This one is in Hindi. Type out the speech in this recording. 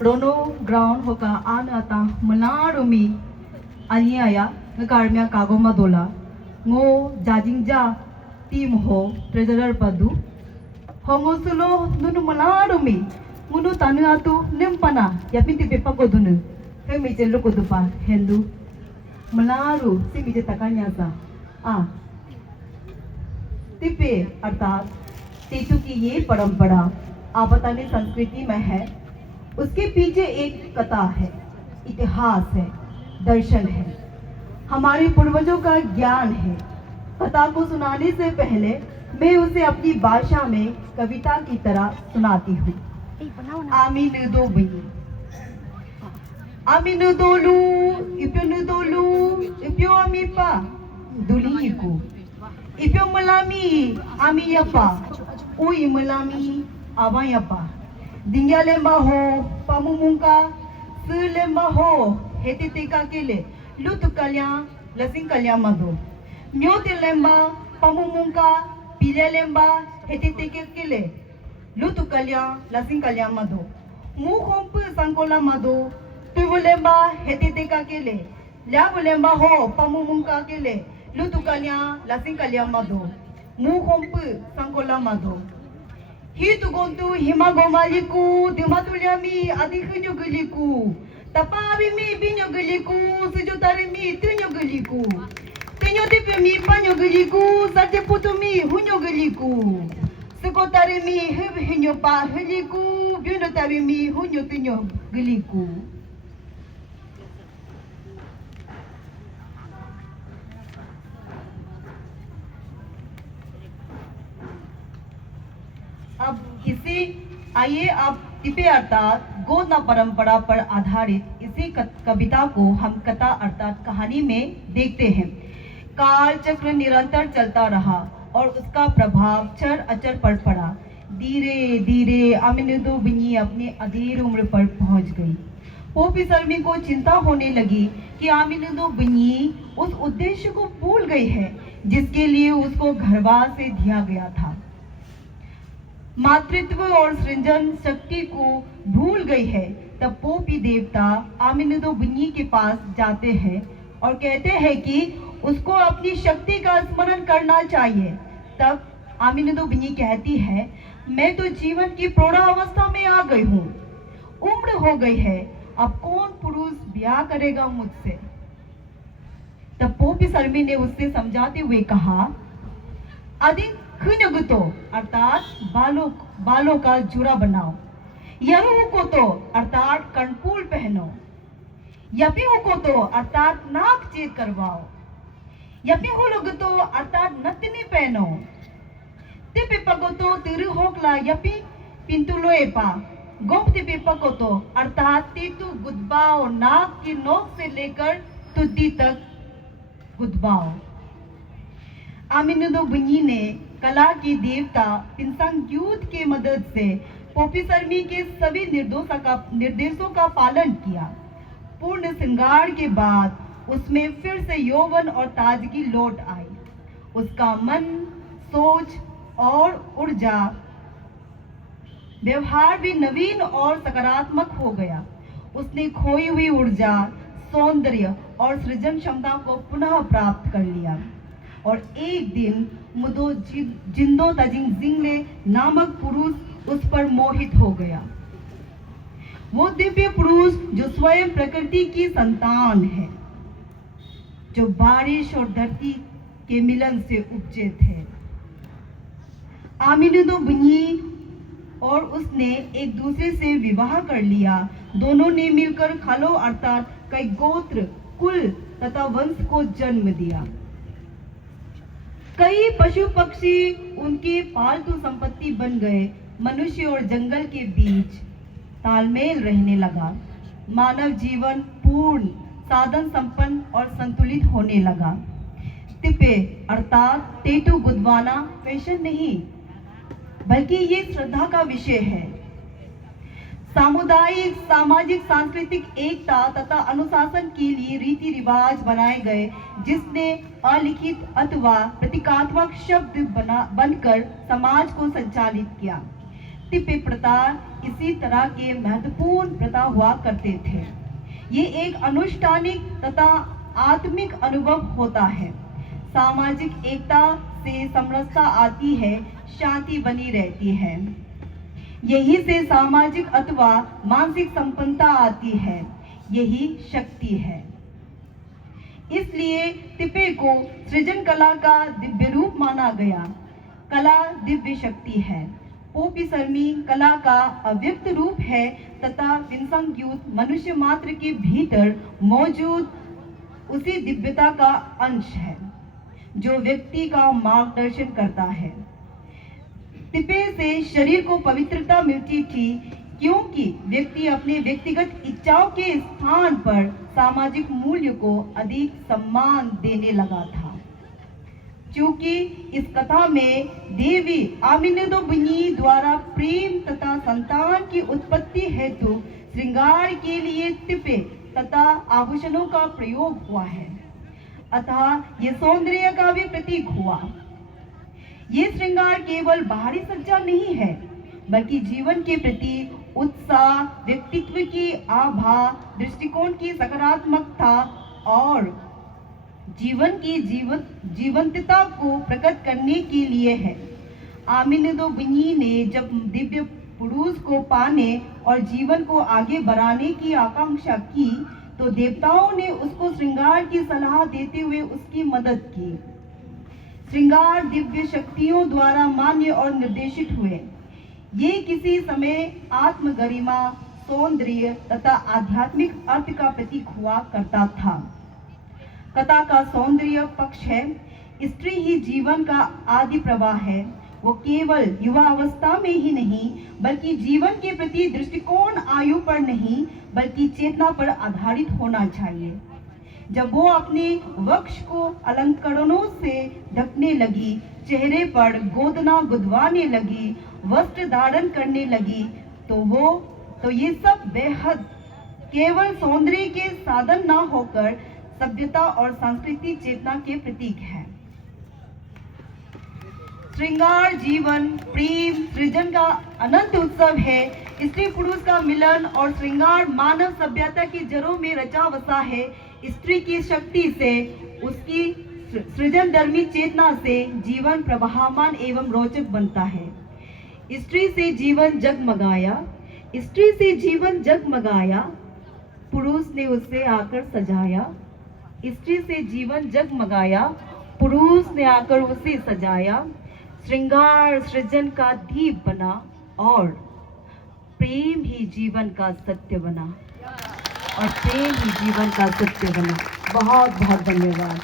Rono ground hoka anata menarumi aniaya ngekarmia kagoma dola ngo jajingja tim ho treasurer padu hongo sulo nunu menarumi ngunu tanu atu nempana yapinti pepa kodunu he meje lokodupa hendu menaru si meje takanya sa तिपे अर्थात तेतु की ये परंपरा आपतानी संस्कृति में है। उसके पीछे एक कथा है, इतिहास है, दर्शन है, हमारे पूर्वजों का ज्ञान है। कथा को सुनाने से पहले मैं उसे अपनी भाषा में कविता की तरह सुनाती हूँ। आमिनुदोलू इप्युनुदोलू इप्यो अमीपा दुलियिku Ipyo melami ami yapa, ui melami abang yapa. Dingya lemba ho pamumungka, su lemba ho heti tika kile, lutu kalya lasing kalya mado. Nyote lemba pamumungka, pile lemba heti tika kile, lutu kalya lasing kalya mado. Mu kompu sangkola mado, tuvu lemba heti tika kile, lyabu lemba ho pamumungka kile. Lutu kalya lasing kalya mado mu kompu sangkola mado hitu gontu hima gomaliku dimatulyami adi khunyo geliku tapabi mi binyo geliku sujutari mi tunyo geliku tunyo tipe mi panyo geliku saje putumi hunyo geliku sekotari mi hinyo pa geliku bino tabi mi hunyo tunyo geliku अब इसी आइए अब तिपे अर्थात गोदना परंपरा पर आधारित इसी कविता को हम कथा अर्थात कहानी में देखते हैं। काल चक्र निरंतर चलता रहा और उसका प्रभाव चर अचर पर पड़ा। धीरे धीरे आमिनुदो बिनी अपने अधेड़ उम्र पर पहुंच गई। पोपी सर्मी को चिंता होने लगी कि आमिनुदो बिनी उस उद्देश्य को भूल गई है जिसके लिए उसको घरवास से दिया गया था। मातृत्व और सृजन शक्ति को भूल गई है। तब पोपी देवता आमिनुदो बिनी के पास जाते हैं और कहते हैं कि उसको अपनी शक्ति का स्मरण करना चाहिए। तब आमिनुदो बिनी कहती है, मैं तो जीवन की प्रौढ़ावस्था में आ गई हूँ, उम्र हो गई है, अब कौन पुरुष ब्याह करेगा मुझसे। तब पोपी सर्मी ने उससे समझाते हुए कहा, अधिक खुनगुतो अर्थात बालों का जूड़ा बनाओ, यरू को तो अर्थात कर्णपूल पहनो, यपीहु को तो अर्थात नाक चेत करवाओ, यपीहु लोग तो अर्थात नतनी पहनो, तिपिपको तो तिरु होकला यपी पिंतुलो एपा, गोप तिपिपको तो अर्थात तीतु गुदबाओ, नाक की नोक से लेकर तुद्दी तक गुदबाओ। आमिनुदो बिनी ने कला की देवता पिंसंग यूथ के मदद से पोपी सर्मी के सभी निर्देशों का पालन किया। पूर्ण श्रृंगार के बाद उसमें फिर से यौवन और ताजगी लौट आई। उसका मन, सोच और ऊर्जा, व्यवहार भी नवीन और सकारात्मक हो गया। उसने खोई हुई ऊर्जा, सौंदर्य और सृजन क्षमता को पुनः प्राप्त कर लिया। और एक दिन मुदो जिंदो तजिंग जिंगले नामक पुरुष उस पर मोहित हो गया। वो दिव्य पुरुष जो स्वयं प्रकृति की संतान है, जो बारिश और धरती के मिलन से उपजे थे। आमिनुदो बिनी और उसने एक दूसरे से विवाह कर लिया। दोनों ने मिलकर खलो अर्थात कई गोत्र, कुल तथा वंश को जन्म दिया। कई पशु पक्षी उनकी पालतू संपत्ति बन गए। मनुष्य और जंगल के बीच तालमेल रहने लगा। मानव जीवन पूर्ण, साधन संपन्न और संतुलित होने लगा। तिपे अर्थात टेटू गुदवाना फैशन नहीं, बल्कि ये श्रद्धा का विषय है। सामुदायिक, सामाजिक, सांस्कृतिक एकता तथा अनुशासन के लिए रीति रिवाज बनाए गए, जिसने अलिखित अथवा प्रतीकात्मक शब्द बनकर समाज को संचालित किया। तिपे प्रथा इसी तरह के महत्वपूर्ण प्रथा हुआ करते थे। ये एक अनुष्ठानिक तथा आत्मिक अनुभव होता है। सामाजिक एकता से समरसता आती है, शांति बनी रहती है। यही से सामाजिक अथवा मानसिक संपन्नता आती है। यही शक्ति है। इसलिए तिपे को सृजन कला का दिव्य रूप माना गया। कला दिव्य शक्ति है। पोपी सरमी कला का अव्यक्त रूप है तथा विसंज्ञात मनुष्य मात्र के भीतर मौजूद उसी दिव्यता का अंश है जो व्यक्ति का मार्गदर्शन करता है। तिपे से शरीर को पवित्रता मिलती थी क्योंकि व्यक्ति अपने व्यक्तिगत इच्छाओं के स्थान पर सामाजिक मूल्य को अधिक सम्मान देने लगा था। क्योंकि इस कथा में देवी आमिनदोबनी द्वारा प्रेम तथा संतान की उत्पत्ति हेतु श्रृंगार के लिए तिपे तथा आभूषणों का प्रयोग हुआ है, अतः ये सौंदर्य का भी प्रतीक हुआ। ये श्रृंगार केवल बाहरी सज्जा नहीं है, बल्कि जीवन के प्रति उत्साह, व्यक्तित्व की आभा, दृष्टिकोण की सकारात्मकता और जीवन की जीवंतता को प्रकट करने के लिए है। आमिनदोबनी ने जब दिव्य पुरुष को पाने और जीवन को आगे बढ़ाने की आकांक्षा की, तो देवताओं ने उसको श्रृंगार की सलाह देते हुए उसकी मदद की। श्रृंगार दिव्य शक्तियों द्वारा मान्य और निर्देशित हुए। ये किसी समय आत्मगरिमा, सौंदर्य तथा आध्यात्मिक अर्थ का प्रतीक हुआ करता था। कथा का सौंदर्य पक्ष है। स्त्री ही जीवन का आदि प्रवाह है। वो केवल युवा अवस्था में ही नहीं, बल्कि जीवन के प्रति दृष्टिकोण आयु पर नहीं, बल्कि चेतना पर आधारित होना चाहिए। जब वो अपने वक्ष को अलंकरणों से ढकने लगी, चेहरे पर गोदना गुदवाने लगी, वस्त्र धारण करने लगी, तो ये सब बेहद केवल सौंदर्य के साधन ना होकर सभ्यता और सांस्कृतिक चेतना के प्रतीक है। श्रृंगार जीवन, प्रेम, सृजन का अनंत उत्सव है। स्त्री पुरुष का मिलन और श्रृंगार मानव सभ्यता की जड़ों में रचा बसा है। स्त्री की शक्ति से, उसकी सृजनधर्मी चेतना से जीवन प्रवाहमान एवं रोचक बनता है। स्त्री से जीवन जगमगाया, स्त्री से जीवन जगमगाया, पुरुष ने उससे आकर सजाया। स्त्री से जीवन जगमगाया, पुरुष ने आकर उसे सजाया। श्रृंगार सृजन का दीप बना और प्रेम ही जीवन का सत्य बना, और प्रेम ही जीवन का सत्य बना। बहुत बहुत धन्यवाद।